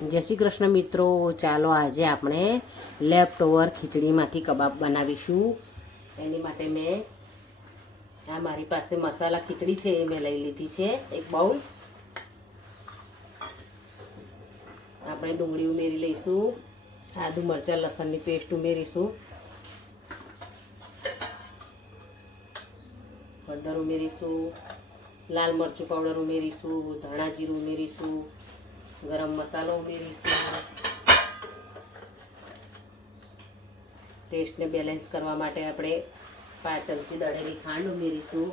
જય શ્રી કૃષ્ણ મિત્રો, ચાલો આજે આપણે લેફ્ટ ઓવર ખીચડીમાંથી કબાબ બનાવીશું. એની માટે મેં મારી પાસે મસાલા ખીચડી છે એ મેં લઈ લીધી છે એક બાઉલ. આપણે ડુંગળી ઉમેરી લઈશું, આદુ મરચાં લસણની પેસ્ટ ઉમેરીશું, હળદર ઉમેરીશું, લાલ મરચું પાવડર ઉમેરીશું, ધાણા જીરું ઉમેરીશું, ગરમ મસાલો ઉમેરીશું, ટેસ્ટને બેલેન્સ કરવા માટે આપણે 5 ચમચી દળેલી ખાંડ ઉમેરીશું,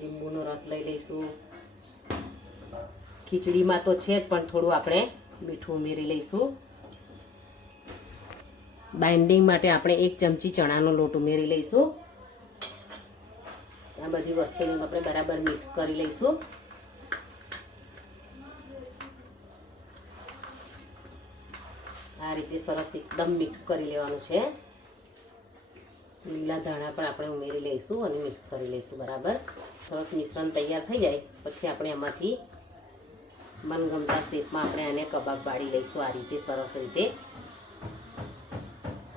લીંબુનો રસ લઈ લઈશું. ખીચડીમાં તો છે જ પણ થોડું આપણે મીઠું ઉમેરી લઈશું. બાઇન્ડિંગ માટે આપણે 1 ચમચી ચણાનો લોટ ઉમેરી લઈશું. આ બધી વસ્તુને આપણે બરાબર મિક્સ કરી લઈશું. આ રીતે સરસ એકદમ મિક્સ કરી લેવાનું છે. લીલા ધાણા પણ આપણે ઉમેરી લઈશું અને મિક્સ કરી લઈશું. બરાબર સરસ મિશ્રણ તૈયાર થઈ જાય પછી આપણે એમાંથી મનગમતા શેપમાં આપણે આને કબાબ વાળી લઈશું. આ રીતે સરસ રીતે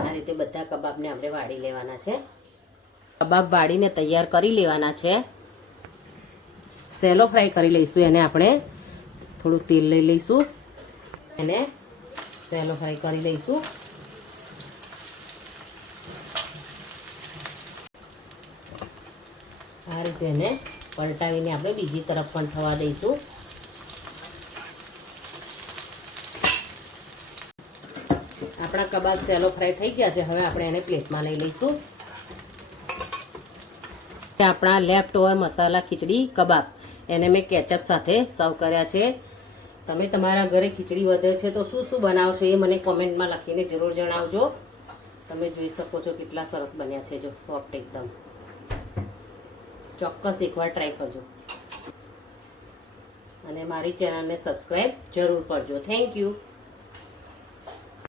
આ રીતે બધા કબાબને આપણે વાળી લેવાના છે. કબાબ વાળીને તૈયાર કરી લેવાના છે. સેલો ફ્રાય કરી લઈશું. એને આપણે થોડું તેલ લઈ લઈશું, એને સેલો ફ્રાય કરી લઈશું. આ રીતે એને પલટાવીને આપણે બીજી તરફ પણ થવા દઈશું. આપણા કબાબ સેલો ફ્રાય થઈ ગયા છે. હવે આપણે એને પ્લેટમાં લઈ લઈશું. આપણા લેફ્ટ ઓવર મસાલા ખીચડી કબાબ એને મેં કેચઅપ સાથે સર્વ કર્યા છે. તમે તમારા ઘરે ખીચડી વધે છે તો શું શું બનાવશો એ મને કોમેન્ટમાં લખીને જરૂર જણાવજો. તમે જોઈ શકો છો કેટલા સરસ બન્યા છે. જો સોફ્ટ એકદમ. ચોક્કસ એકવાર ટ્રાય કરજો અને મારી ચેનલને સબસ્ક્રાઈબ જરૂર કરજો. Thank you.